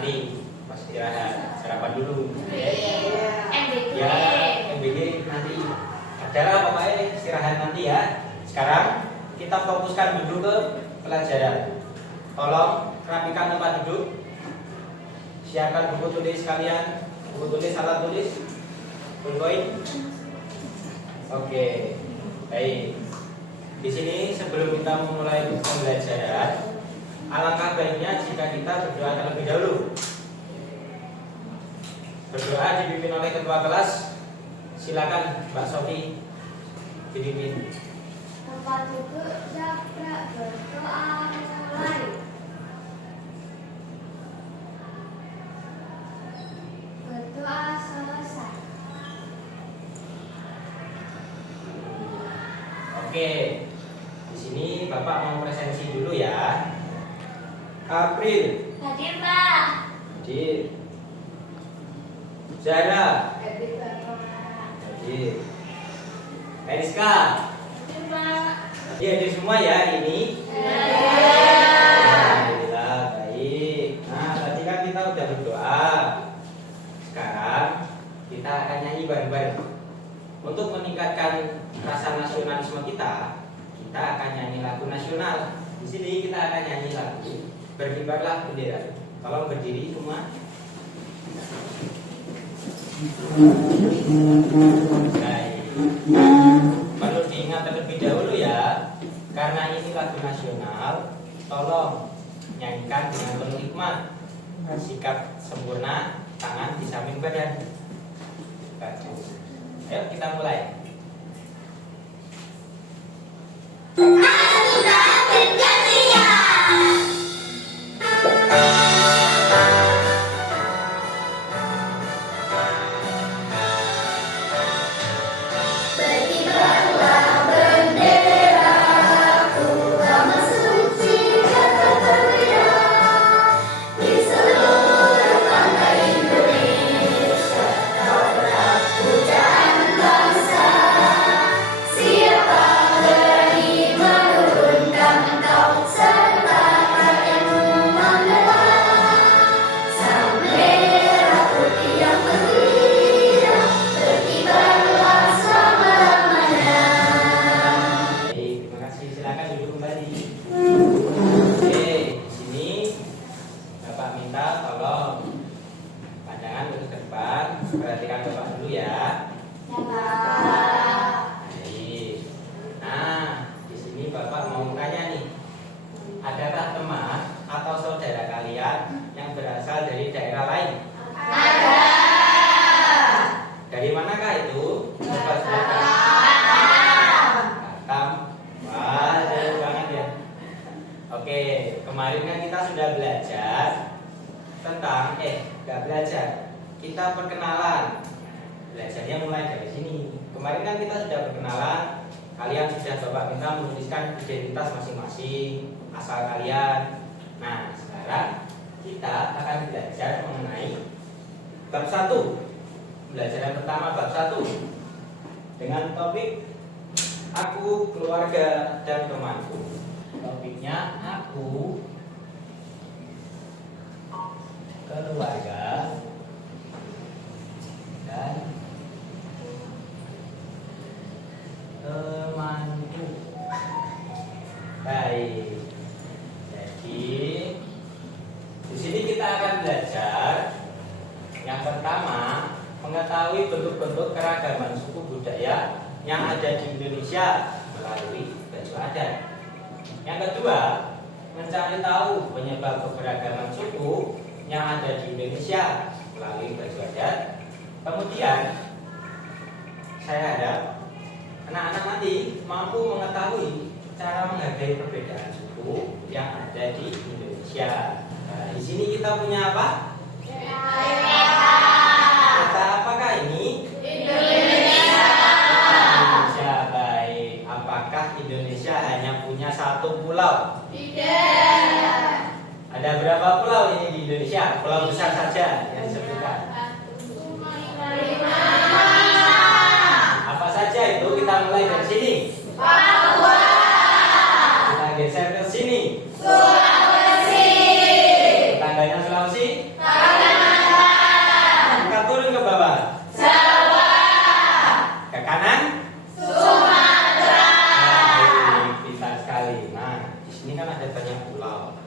nanti pas istirahat sarapan dulu. MBG. Ya, MBG nanti. Acara pokoknya istirahat nanti ya. Sekarang kita fokuskan dulu ke pelajaran. Tolong rapikan tempat duduk. Siapkan buku tulis kalian. Buku tulis, alat tulis, poin. Oke, baik. Di sini sebelum kita memulai pembelajaran, alangkah baiknya jika kita berdoa terlebih dahulu. Berdoa dipimpin oleh ketua kelas. Silakan Mbak Sofi dipimpin. Tempat duduk jakpra berdoa mulai. Berdoa selesai. Oke, di sini Bapak mau presensi dulu ya. April, Hadir, Pak. hadir. Zara, Hadir, Bapak. hadir. Eriska, Hadir, Pak. hadir semua ya ini. Ya. Alhamdulillah, baik. Nah, tadi kan kita udah berdoa. Sekarang kita akan nyanyi bareng-bareng. Untuk meningkatkan rasa nasionalisme kita akan nyanyi lagu nasional. Di sini kita akan nyanyi lagu Berkibarlah Bendera. Tolong berdiri semua. Baik. Perlu diingat terlebih dahulu ya, karena ini lagu nasional. Tolong nyanyikan dengan penuh hikmat. Sikap sempurna, tangan di samping badan. Bagus. Ayo kita mulai. Perhatikan Bapak dulu ya. Ya, Pak. Baik. Nah, di sini Bapak mau tanya nih. Adakah teman atau saudara kalian yang berasal dari daerah lain? Ada. Dari manakah itu? Coba silakan. Batam. Wah, jauh banget ya. Oke, kemarin kan kita sudah belajar tentang nggak belajar. Kita perkenalan. Belajarnya mulai dari sini. Kemarin kan kita sudah perkenalan. Kalian sudah Bapak minta menuliskan identitas masing-masing, asal kalian. Nah, sekarang kita akan belajar mengenai bab 1. Pembelajaran pertama bab 1 dengan topik aku, keluarga, dan temanku. Topiknya aku, keluarga, dan temanku. Baik. Jadi di sini kita akan belajar yang pertama, mengetahui bentuk-bentuk keragaman suku budaya yang ada di Indonesia melalui baju adat. Yang kedua, mencari tahu penyebab keberagaman suku yang ada di Indonesia melalui baju adat. Kemudian, saya harap anak-anak nanti mampu mengetahui cara menghargai perbedaan suku yang ada di Indonesia. Nah, di sini kita punya apa? Kata apakah ini? Indonesia. Indonesia, baik. Apakah Indonesia hanya punya satu pulau? Tidak. Ada berapa pulau ini di Indonesia? Pulau besar saja yang disebutkan. 5. Apa saja itu? Kita mulai dari sini. Papua. Kita geser ke sini. Sulawesi. Tetangganya Sulawesi. sih? Kalimantan. Kita turun ke bawah. Jawa. Ke kanan? Sumatera. Baik, pintar sekali. Nah, di sini kan ada banyak pulau.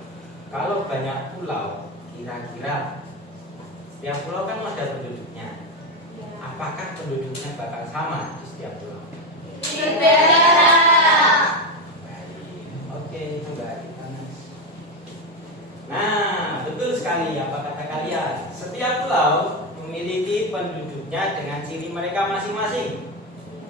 Kalau banyak pulau, kira-kira setiap pulau kan ada penduduknya. Apakah penduduknya bakal sama di setiap pulau? Tidak. Baik. Oke, itu baik. Nah, betul sekali apa kata kalian. Setiap pulau memiliki penduduknya dengan ciri mereka masing-masing.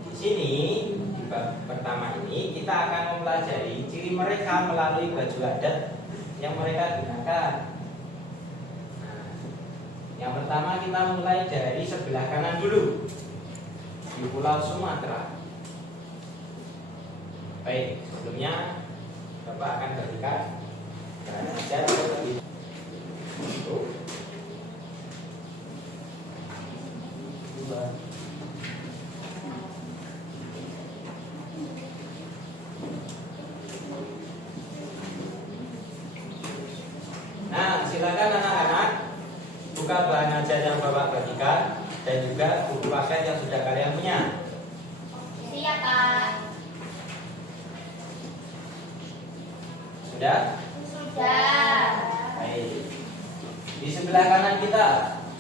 Di sini di bab pertama ini kita akan mempelajari ciri mereka melalui baju adat yang mereka gunakan. Nah, yang pertama kita mulai dari sebelah kanan dulu di Pulau Sumatera. Baik, sebelumnya Bapak akan berikan cara ajar seperti itu. Nah, silakan anak-anak buka bahan ajar yang Bapak bagikan dan juga buku paket yang sudah kalian punya. Siap, Pak. Sudah? Sudah. Baik. Di sebelah kanan kita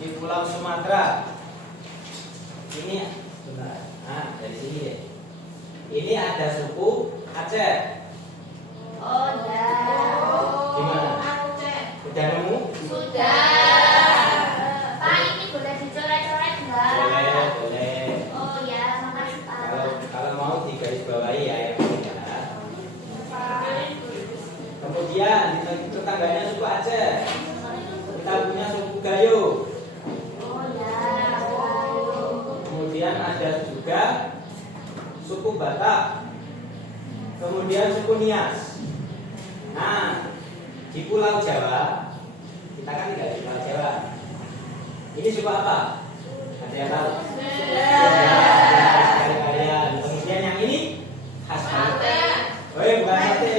di Pulau Sumatera. Ini sebentar. Nah, dari sini deh. Ini ada suku Aceh. Oh, ya. Gimana? Udah nemu? Sudah. Pak, ini boleh dicoret-coret enggak? Boleh, boleh. Oh ya, makasih Pak. Kalau mau digarisbawahi ya yang ini ya. Kemudian di tetangganya suku Aceh. Kita punya suku Gayo. Oh ya. Kemudian ada juga suku Batak. Kemudian suku Nias. Nah, di Pulau Jawa kita kan tinggal di Pulau Jawa. Ini suku apa? Ada yang tahu? Dari kalian. Kemudian yang ini khas banget. Oh, bukan sate.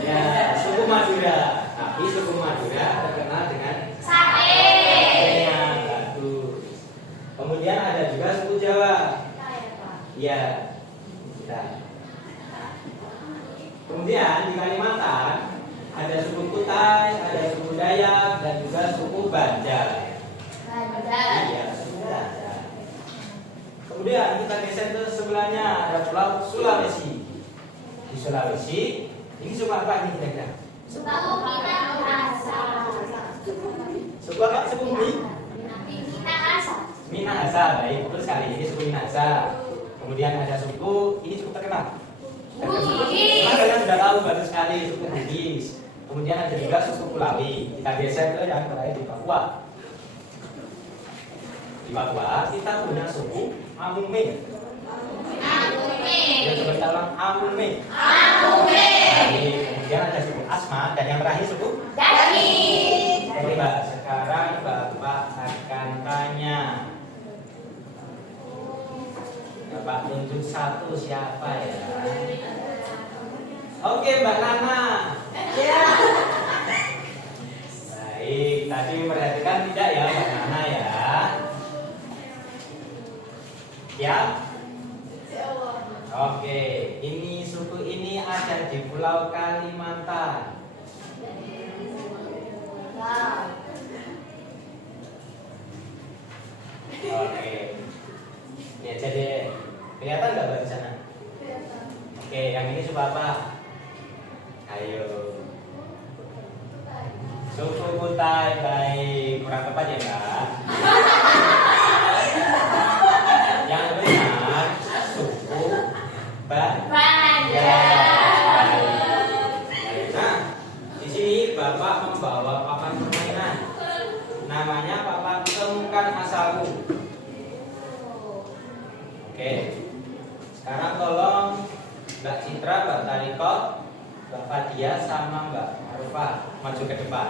Ya, suku Madura. Tapi suku Madura terkenal dengan Sate. satenya. Bagus. Kemudian ada juga suku Jawa. Ya, kita. Kemudian di Kalimantan ada suku Kutai, ada suku Dayak, dan juga suku Banjar. Iya, suku Banjar. Kemudian kita geser ke sebelahnya ada Pulau Sulawesi. Di Sulawesi, ini suku apa ini kira-kira? Suka Minahasa. Suku apa? Suku Minahasa. Minahasa, baik, betul sekali. Ini suku Minahasa. Kemudian ada suku, ini cukup terkenal. Bugis. Nah, kalian sudah tahu baru sekali suku Bugis. Kemudian ada juga suku Kulawi. Kita geser ke yang terakhir di Papua. Di Papua kita punya suku Amungme. Yang seperti orang Amungme. Kemudian ada suku Asma dan yang terakhir suku Dani. Coba sekarang Bapak akan tanya. Bapak tunjuk satu siapa ya? Oke, Mbak Nana. Baik, tadi memperhatikan tidak ya Mbak Nana ya? Ya? Oke, ini suku ini ada di Pulau Kalimantan. Oke. Ya, jadi kelihatan nggak Mbak di sana? Oke, yang ini suku apa? Ayo. Suku Kutai, baik. Kurang tepat ya Mbak? Yang benar suku Banjar. Nah, di sini Bapak membawa papan permainan. Namanya papan temukan asalmu. Oke. Sekarang tolong Mbak Citra, Mbak Tarikot, Mbak Fadia sama Mbak Arufah maju ke depan.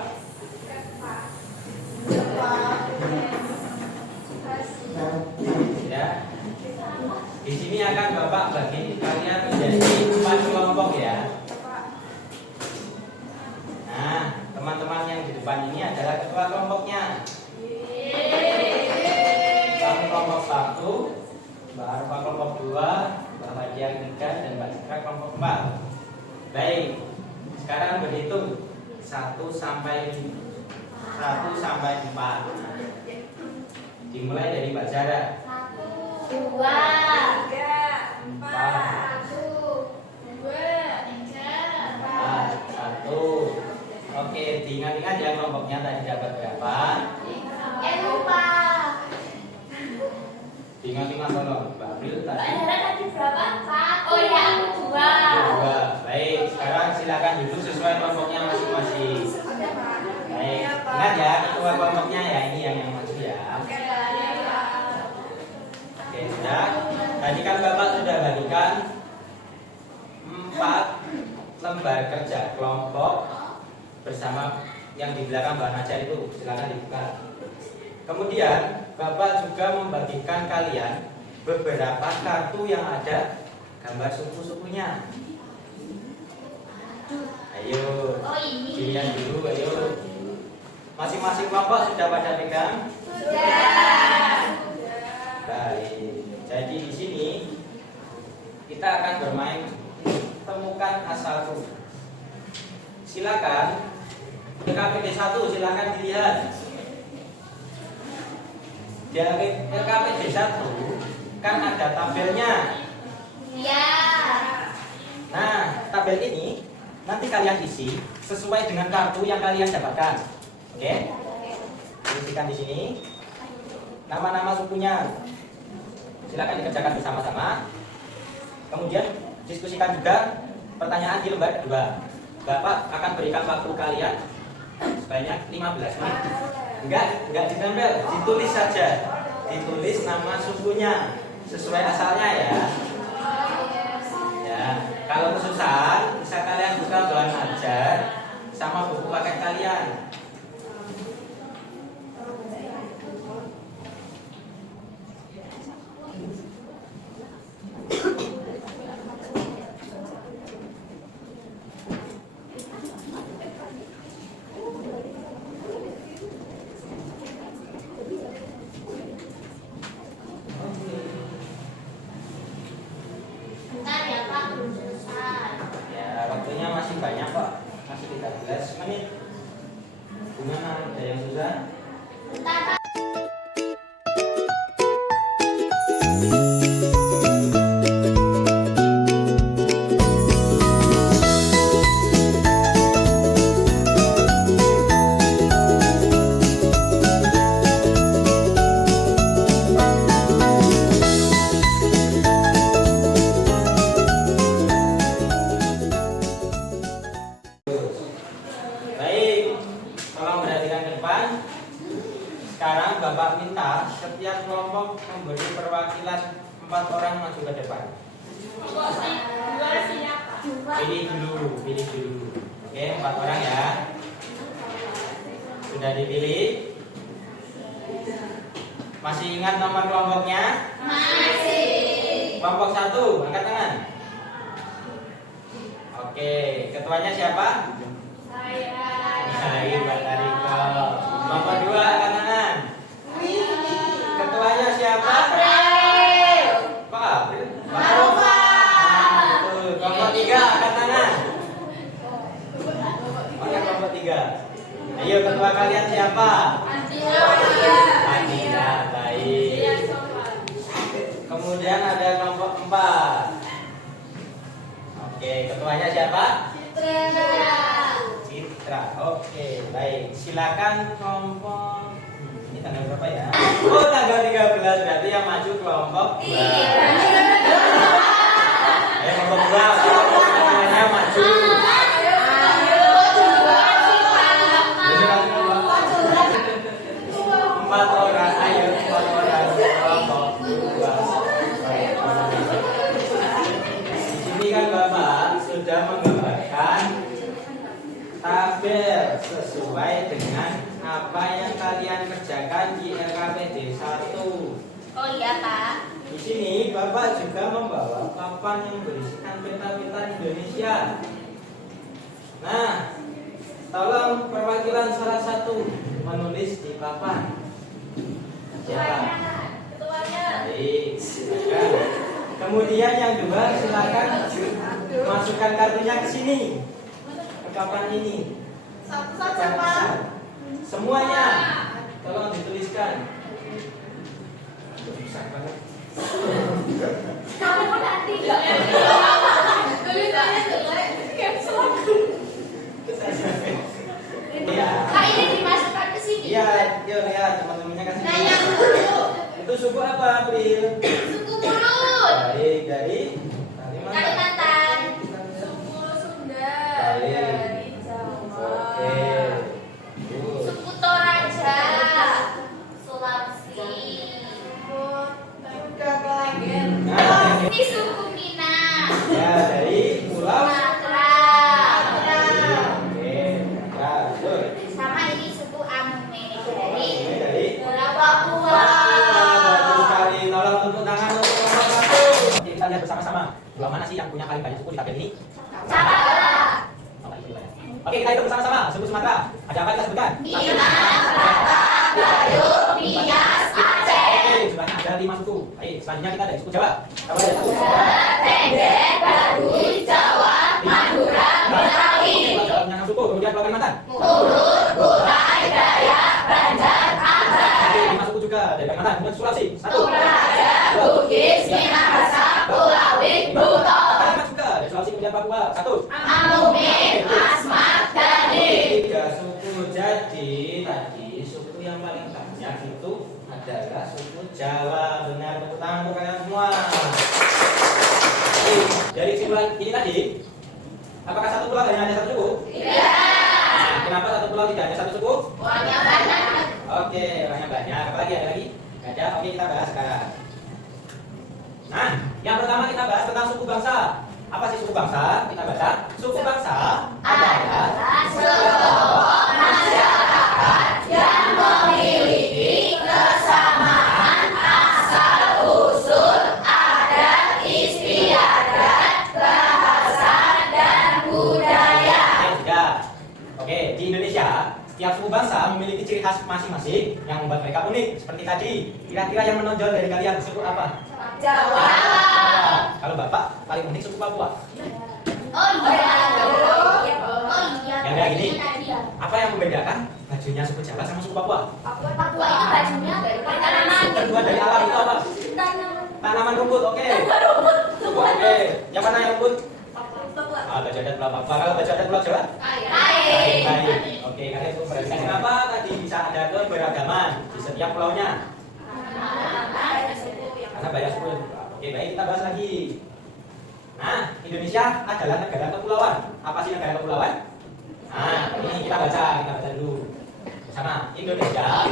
Ya. Di sini akan Bapak bagi kalian menjadi 4 kelompok ya. Nah, teman-teman yang di depan ini adalah ketua kelompok. 1, Mbak Arfa kelompok 2, Mbak Fadia 3, dan Mbak Citra kelompok 4. Baik, sekarang berhitung 1 sampai 4. Dimulai dari Mbak Zara. 1, 2, 3, 4, 1. Oke, diingat-ingat ya kelompoknya tadi dapat berapa? lupa. Diingat-ingat tolong, Mbak April Mbak tadi. Zara tadi berapa? 1. Oh ya, aku 2. 2. Baik, sekarang silakan duduk sesuai kelompoknya masing-masing. Baik, ingat ya ketua kelompoknya ya, ini yang maju ya. Oke, sudah. Tadi kan Bapak sudah bagikan 4 lembar kerja kelompok bersama yang di belakang bahan ajar itu. Silakan dibuka. Kemudian Bapak juga membagikan kalian beberapa kartu yang ada gambar suku-sukunya. Ayo, Oh, ini. pilihan dulu, ayo. Masing-masing kelompok sudah pada pegang? Sudah. Baik. Jadi di sini kita akan bermain temukan asalku. Silakan LKPD 1 silakan dilihat. Di LKPD 1 kan ada tabelnya. Ya. Nah, tabel ini nanti kalian isi sesuai dengan kartu yang kalian dapatkan. Oke? Isikan di sini nama-nama sukunya. Silakan dikerjakan bersama-sama. Kemudian diskusikan juga pertanyaan di lembar kedua. Bapak akan berikan waktu kalian sebanyak 15 menit. Enggak ditempel, ditulis saja. Ditulis nama sukunya sesuai asalnya ya. Ya, kalau kesusahan bisa kalian buka bahan ajar sama buku paket kalian. Bentar ya, Pak, belum selesai. Ya, waktunya masih banyak kok. Masih 13 menit. Gimana? Ada yang susah? Bentar, Pak. Baik, tolong perhatikan ke depan. Sekarang Bapak minta setiap kelompok memberi perwakilan 4 orang maju ke depan. Pilih dulu. Oke, 4 orang ya. Sudah dipilih? Masih ingat nomor kelompoknya? Masih. Kelompok 1, angkat tangan. Oke, ketuanya siapa? Baik, Mbak Tariko. Kelompok 2, angkat tangan. Ketuanya siapa? Pak April. Pak Arfa. Betul. Kelompok 3, angkat tangan. Mana kelompok 3? Ayo, ketua kalian siapa? Adila. Baik. Kemudian ada kelompok 4. Oke, ketuanya siapa? Citra. Oke, baik. Silakan kelompok. Ini tanggal berapa ya? Oh, tanggal 13. Berarti yang maju kelompok 2. Ayo kelompok 2. Semuanya maju. Empat orang. Ayo 4 orang. Kelompok 2. Di sini kan Bapak sudah menggambarkan tabel sesuai dengan apa yang kalian kerjakan di LKPD 1. Oh iya, Pak. Di sini Bapak juga membawa papan yang berisikan peta-peta Indonesia. Nah, tolong perwakilan salah satu menulis di papan. Siapa? Ketuanya. Baik. Kemudian yang dua silakan masukkan kartunya ke sini. Ke papan ini. Satu-satu, Pak. Semuanya. Tolong dituliskan. Besar banget. Kamu nanti. Tulisannya jelek. Iya. Kak, ini dimasukkan ke sini. Iya, yuk lihat teman-temannya kasih. Nah, yang dulu. Itu suku apa, April? Suku Mulut. Baik, dari Kalimantan. Kalimantan. Suku Sunda Baik. dari Jawa. Oke. Good. Suku Toraja. Sulawesi. Suku Dagen. Nah, Ini suku Minang. ya dari Pulau. Sumatera. Oke, nah, good. Sama ini suku Amume Ini dari Pulau Papua. Bagus sekali. Tolong tepuk tangan untuk nomor satu. Oke, kita lihat bersama-sama. Pulau mana sih yang punya paling banyak suku di tabel ini? Jakarta. Oke, kita hitung bersama-sama. Suku Sumatera. Ada apa kita sebutkan? Minang, Batak, Gayo, Nias, Aceh. Oke, jumlahnya ada 5 suku. Baik, selanjutnya kita ada suku Jawa. Apa ada? Tengger, Baduy, Jawa, Madura, Betawi. Pulau Jawa punya 6 suku. Kemudian Pulau Kalimantan. Mulut, Kutai, Dayak, Banjar, Akbar. Oke, 5 suku juga dari Kalimantan. Kemudian Sulawesi. 1. Toraja, Bugis, Minahasa, Kulawik, Buton. Kalimantan juga dari Sulawesi kemudian Papua. 1. Amume, Asmat, Dani. 3 suku. Jadi tadi suku yang paling banyak itu adalah suku Jawa. Benar, tepuk tangan untuk kalian semua. Oke, dari kesimpulan ini tadi, apakah satu pulau hanya ada satu suku? Tidak. Nah, kenapa satu pulau tidak hanya satu suku? Orangnya banyak. Oke, orangnya banyak. Apalagi ada lagi? Nggak ada. Oke, kita bahas sekarang. Nah, yang pertama kita bahas tentang suku bangsa. Apa sih suku bangsa? Kita baca. Suku bangsa adalah Sekelompok masyarakat yang memiliki kesamaan asal usul, adat istiadat, bahasa dan budaya. Oke, 3. Oke, di Indonesia setiap suku bangsa memiliki ciri khas masing-masing yang membuat mereka unik. Seperti tadi, kira-kira yang menonjol dari kalian suku apa? Jawa. Kalau Bapak paling unik suku Papua. Oh iya. Oh iya. Yang kayak gini. Apa yang membedakan bajunya suku Jawa sama suku Papua? Papua itu bajunya dari tanaman. Terbuat dari alam itu apa? Tanaman rumput. Oke. Oke. Yang mana yang rumput? Ah, baju adat Pulau Papua. Kalau baju adat Pulau Jawa? Baik. Baik. Oke, kalian itu perhatikan kenapa tadi bisa ada keberagaman di setiap pulaunya? Karena banyak suku. Oke, baik, kita bahas lagi. Nah, Indonesia adalah negara kepulauan. Apa sih negara kepulauan? Nah, ini kita baca dulu. Sama Indonesia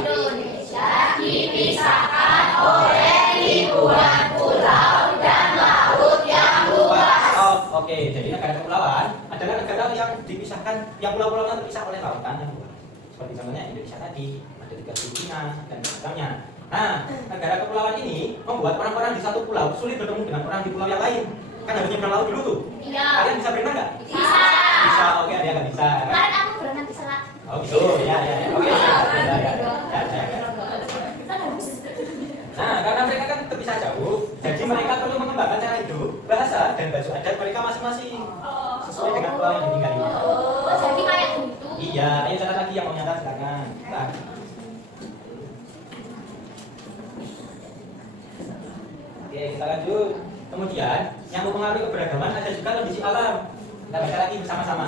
Dipisahkan oleh ribuan pulau dan laut yang luas. Oh, oke. Jadi negara kepulauan adalah negara yang dipisahkan, yang pulau-pulaunya terpisah oleh lautan yang luas. Seperti contohnya Indonesia tadi, ada 3 Filipina dan sebagainya. Nah, negara kepulauan ini membuat orang-orang di satu pulau sulit bertemu dengan orang di pulau yang lain. Kan harus nyebrang laut dulu tuh. Iya. Kalian bisa berenang nggak? Bisa. Bisa, oke, ada yang nggak bisa. Kemarin aku berenang di selat. Oh gitu, ya. Oke, ya. Nah, karena mereka kan terpisah jauh, jadi mereka perlu mengembangkan cara hidup, bahasa, dan baju adat mereka masing-masing sesuai dengan pulau yang ditinggali. Oh, jadi kayak gitu. Iya, ayo catat lagi yang mau nyatat silakan. Nah. Oke, kita lanjut. Kemudian, yang mempengaruhi keberagaman ada juga kondisi alam. Kita baca lagi bersama-sama.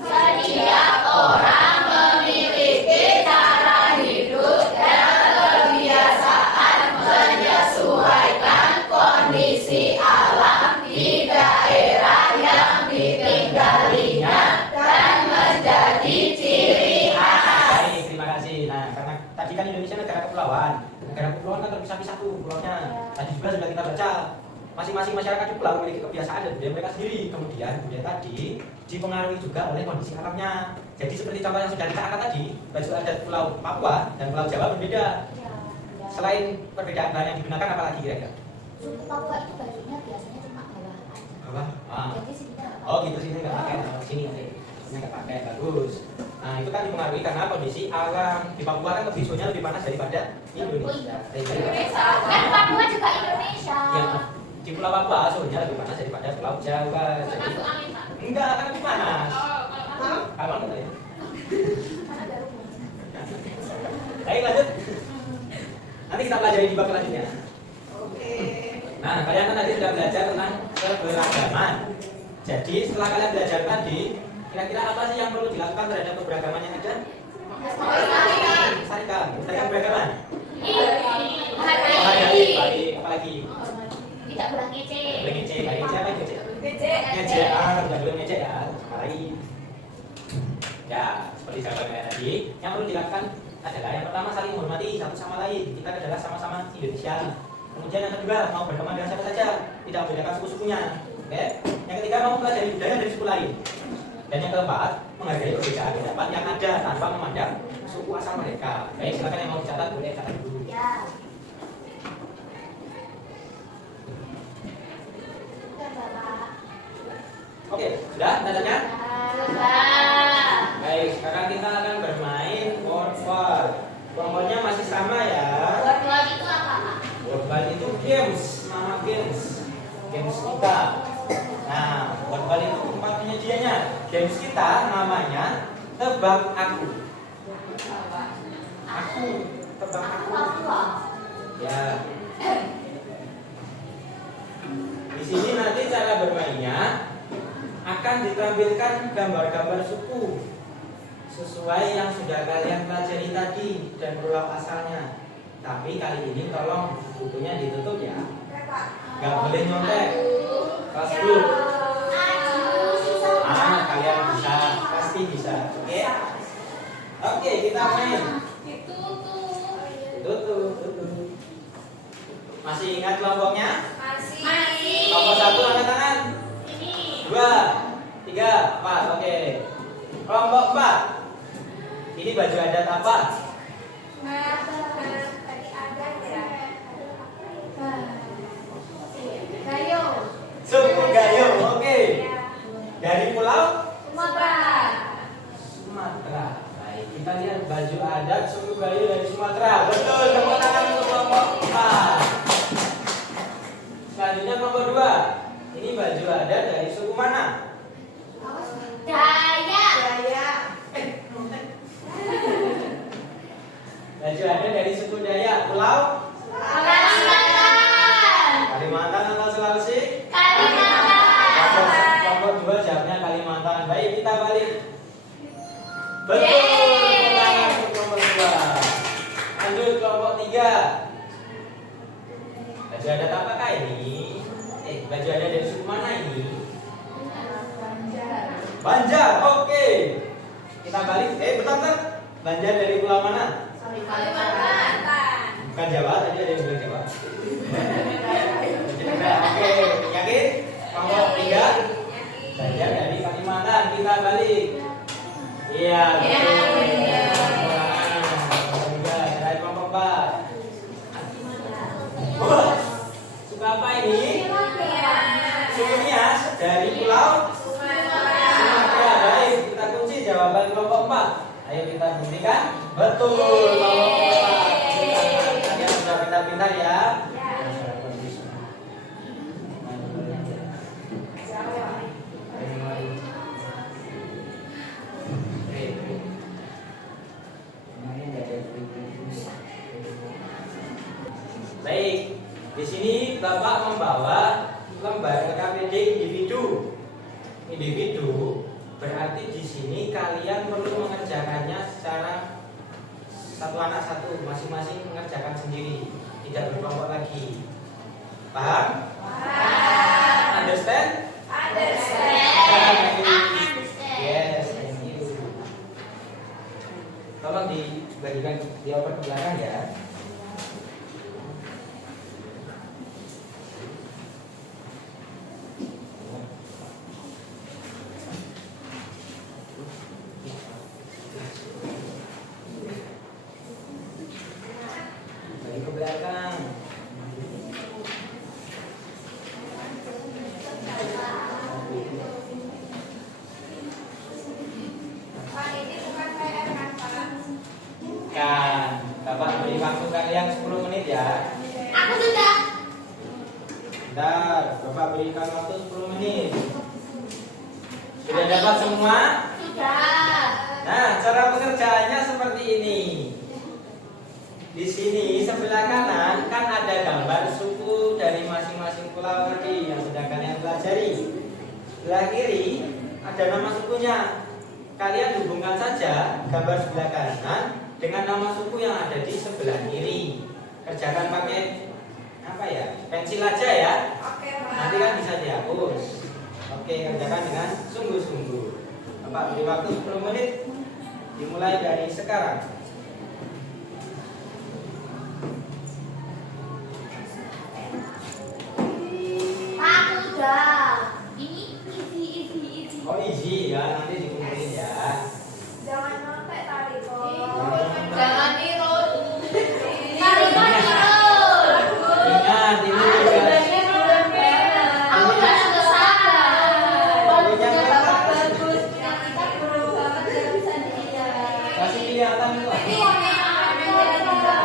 Setiap orang memiliki cara hidup dan kebiasaan menyesuaikan kondisi alam di daerah yang ditinggalinya dan menjadi ciri khas. Baik, terima kasih. Nah, karena tadi kan Indonesia negara kepulauan. Negara kepulauan kan terpisah-pisah tuh pulaunya. Tadi juga sudah kita baca. Masing-masing masyarakat di pulau memiliki kebiasaan dan budaya mereka sendiri. Kemudian budaya tadi dipengaruhi juga oleh kondisi alamnya. Jadi seperti contoh yang sudah kita angkat tadi, baju adat Pulau Papua dan Pulau Jawa berbeda. Selain perbedaan bahan yang digunakan, apa lagi kira-kira? Suku Papua itu bajunya biasanya cuma bawah aja. Bawah? Ah. Jadi sini Oh gitu, sini nggak pakai. Sini nggak pakai, bagus. Nah itu kan dipengaruhi karena kondisi alam. Di Papua kan lebih suhunya lebih panas daripada Indonesia. kan Papua juga Indonesia. Ya, Di Pulau Papua suhunya lebih panas daripada Pulau Jawa. Jadi Masuk angin, Pak. enggak akan lebih panas. Kalau Kalau enggak ya. karena baru pulang. Baik, lanjut. Nanti kita pelajari di bab selanjutnya. Nah, kalian kan tadi sudah belajar tentang keberagaman. Jadi setelah kalian belajar tadi, kira-kira apa sih yang perlu dilakukan terhadap keberagaman yang ada? Melestarikan keberagaman. Menghargai, baik, apalagi Tidak boleh ngece. boleh ngecek, baik, ngecek apa ngecek? Ngecek, tidak boleh ngecek ya, marahin. Ya, seperti sahabat saya tadi, yang perlu dilakukan adalah yang pertama saling menghormati satu sama lain. Kita adalah sama-sama Indonesia. Kemudian yang kedua, mau berteman dengan siapa saja, tidak membedakan suku-sukunya. Oke? Yang ketiga, mau mempelajari budaya dari suku lain. Dan yang keempat, menghargai perbedaan pendapat yang ada tanpa memandang suku asal mereka. Baik, silakan yang mau dicatat boleh catat dulu. Ya. Bukan, Bapak. Oke, sudah datanya? Sudah. Baik, sekarang kita akan bermain word word. Kelompoknya masih sama ya. Word itu apa, Pak? Word word itu games, nama games. Games kita. Nah, word word itu tempat penyedianya. Games kita namanya tebak aku. Aku, tebak aku. Ya. Di sini nanti cara bermainnya akan ditampilkan gambar-gambar suku sesuai yang sudah kalian pelajari tadi dan pulau asalnya. Tapi kali ini tolong bukunya ditutup ya. Gak boleh nyontek. Kelas dulu. Kalian bisa, pasti bisa. Oke? Oke, kita main. Tutup. Masih ingat kelompoknya? Masih. Kelompok 1 angkat tangan. Ini. 2, 3, 4. Oke. Kelompok 4. Ini baju adat apa? Suku Gayo. Oke. Dari pulau Sumatera. Baik, kita lihat baju adat suku Gayo dari Sumatera. Betul, tepuk tangan untuk kelompok 4. Selanjutnya kelompok 2. Ini baju adat dari suku mana? Daya. Baju adat dari suku Dayak, Pulau Kalimantan. Kalimantan atau Sulawesi? Kalimantan. Kelompok 2 jawabnya Kalimantan. Baik, kita balik. Betul. Yeay. Tepuk tangan untuk kelompok 2. Lanjut kelompok 3. Baju adat apakah ini? Baju adat dari suku mana ini? Banjar. Oke. Kita balik. Bentar. Banjar dari pulau mana? Bukan Jawa, tadi ada yang bilang Jawa. Oke, yakin? Kelompok 3. Banjar dari Kalimantan. Kita balik. Iya, betul. Dari kelompok 4. Wah, suka apa ini? Suku Nias dari pulau Sumatera. Baik, kita kunci jawaban kelompok 4. Ayo kita buktikan. Betul, kelompok 4. Kalian sudah pintar-pintar ya. Baik, di sini Bapak membawa lembar KPD individu. Individu berarti di sini kalian perlu mengerjakannya secara satu anak satu, masing-masing mengerjakan sendiri, tidak berkelompok lagi. Paham? Understand? Yes, thank you. Tolong dibagikan dioper ke belakang ya. Bagi ke belakang. Kan, Bapak beri waktu kalian 10 menit ya. Aku sudah. Bentar, Bapak berikan waktu 10 menit. Sudah dapat semua? Sudah. Nah, cara pengerjaannya seperti ini. Di sini sebelah kanan kan ada gambar suku dari masing-masing pulau tadi yang sedang kalian pelajari. Sebelah kiri ada nama sukunya. Kalian hubungkan saja gambar sebelah kanan dengan nama suku yang ada di sebelah kiri. Kerjakan pakai apa ya? Pensil aja ya. Oke, Pak. Nanti kan bisa dihapus. Oke, kerjakan dengan sungguh-sungguh. Bapak beri waktu 10 menit. Dimulai dari sekarang. Aku udah. Ini easy. Oh easy ya, nanti dikumpulin ya. Jangan sampai tadi kok. Jangan tiru. Tarik tiru. Ingat ini juga. Aku udah selesai. Bagus. Yang kita perlu banget gak bisa dilihat. Kasih kelihatan itu. Ini yang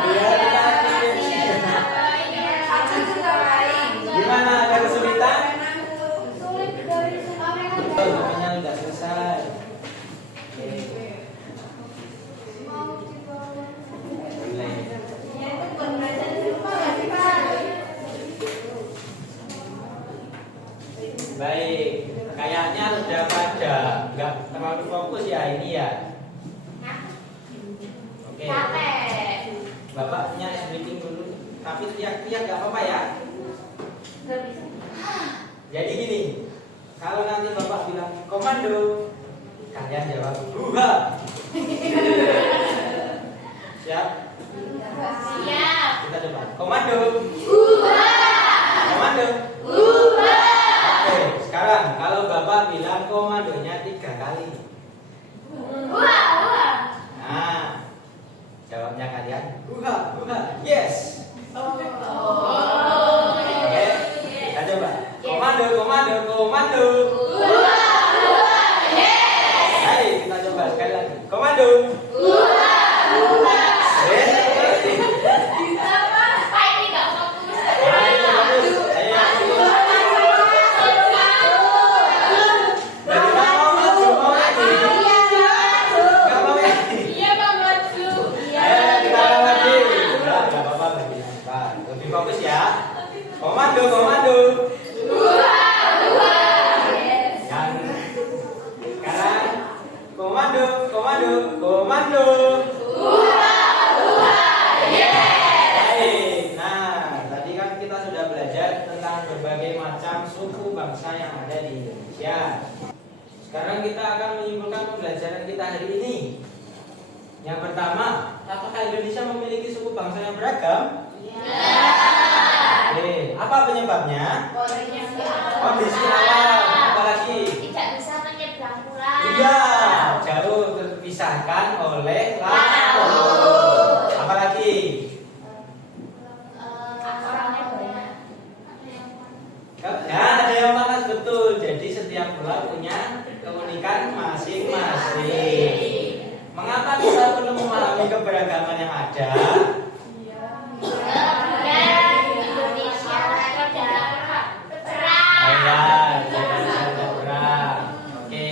Biar kita aktifin. aku juga baik. Gimana, ada kesulitan? Sulit dari Oh, namanya udah selesai. Oke, mau dibawa. mulai. Ya itu buat belajar di rumah gak sih, Pak? Baik, kayaknya sudah pada nggak terlalu fokus ya ini ya. Oke, Capek. Bapak punya meeting dulu, tapi teriak-teriak nggak apa-apa ya. Gak bisa. Jadi gini, kalau nanti Bapak bilang komando, kalian jawab buha. Siap? Siap. Kita coba. Komando. Komando. Oke, sekarang kalau Bapak bilang komandonya 3 kali. Wah. Nah, jawabnya kalian buha, buha. Yes. Oke, kita coba. Komando, komando, komando. Hai, kita coba sekali lagi. Komando. Pak ini gak fokus. Ayo, bagus. Ayo, dari mana mau maju? Mau lagi? Nggak mau lagi? Iya Pak maju. Ayo, kita ulang lagi. Nggak apa-apa, lagi. Nah, lebih fokus ya. Komando, komando. Yang sekarang komando, komando, komando. Baik. Nah, tadi kan kita sudah belajar tentang berbagai macam suku bangsa yang ada di Indonesia. Sekarang kita akan menyimpulkan pembelajaran kita hari ini. Yang pertama, apakah Indonesia memiliki suku bangsa yang beragam? Oke, apa penyebabnya? Kondisi alam, apalagi? Tidak bisa menyeberang pulau. Iya, jauh terpisahkan oleh laut. Apalagi? Orangnya banyak. Ya, ada yang panas betul. Jadi setiap pulau punya keunikan masing-masing. Mengapa kita perlu memahami keberagaman yang ada? Indonesia tidak perang. Ayah, jangan ada perang. Oke,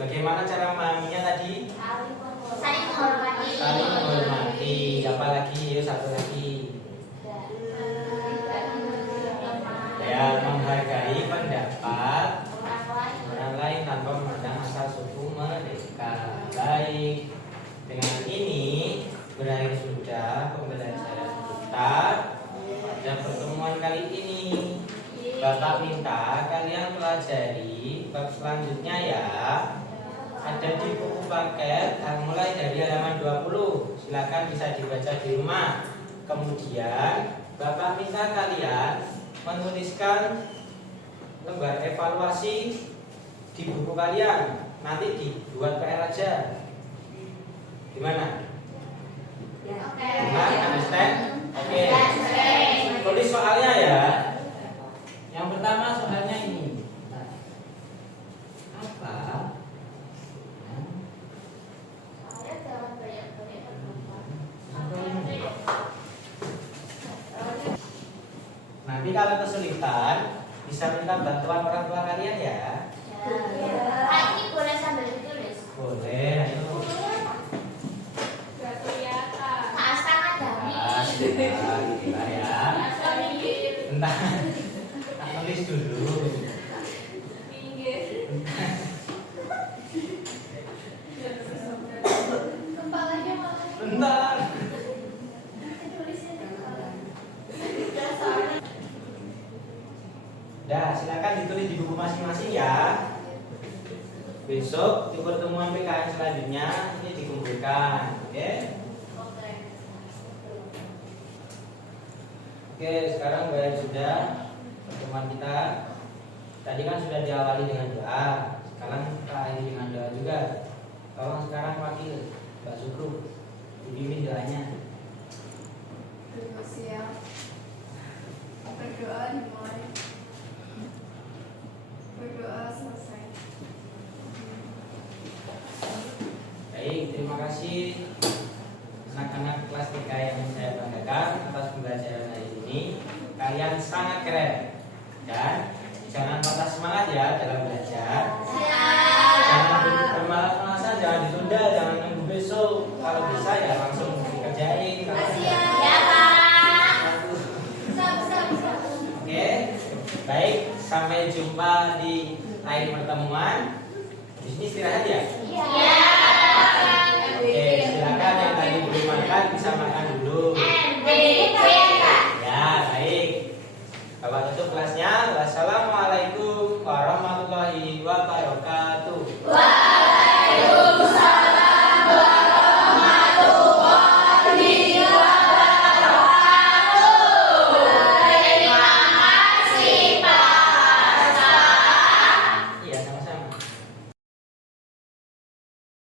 bagaimana cara memahaminya tadi? Saling menghormati. Saling menghormati. Apalagi? Yuk satu lagi. Ya, menghargai pendapat orang lain tanpa memandang asal suku mereka. Baik, dengan ini berakhir sudah pembelajaran kita pada pertemuan kali ini. Bapak minta kalian pelajari bab selanjutnya ya. Ada di buku paket mulai dari halaman 20. Silakan bisa dibaca di rumah. Kemudian Bapak minta kalian menuliskan lembar evaluasi di buku kalian. Nanti dibuat PR aja. Gimana? Oke. Gimana? Understand? Oke. Tulis soalnya ya. Yang pertama soalnya ini. Nah, apa? Nanti kalau kesulitan bisa minta bantuan orang tua kalian ya. Pak, ini boleh sambil ditulis. Boleh, ayo. Gak kelihatan. Kak Astana Dami. Gila ya. Bentar. Tak nulis dulu. Pinggir. Kepalanya malah. Bentar. Tulisnya di kepala. Dah, silakan ditulis di buku masing-masing ya. Besok di pertemuan PKN selanjutnya ini dikumpulkan, oke? Oke, sekarang bayar sudah pertemuan kita. Tadi kan sudah diawali dengan doa. Sekarang kita akhiri dengan doa juga. Tolong sekarang wakil Mbak Sukru dibimbing doanya. Siap. Berdoa dimulai. Berdoa selesai. Baik, terima kasih anak-anak kelas 3 yang saya banggakan atas pembelajaran hari ini. Kalian sangat keren dan jangan patah semangat ya dalam belajar. Jangan bermalas-malasan, jangan ditunda, jangan nunggu besok. Kalau bisa ya langsung dikerjain. Ya, Pak. Oke, baik. Sampai jumpa di lain pertemuan. Di sini istirahat ya. Ya.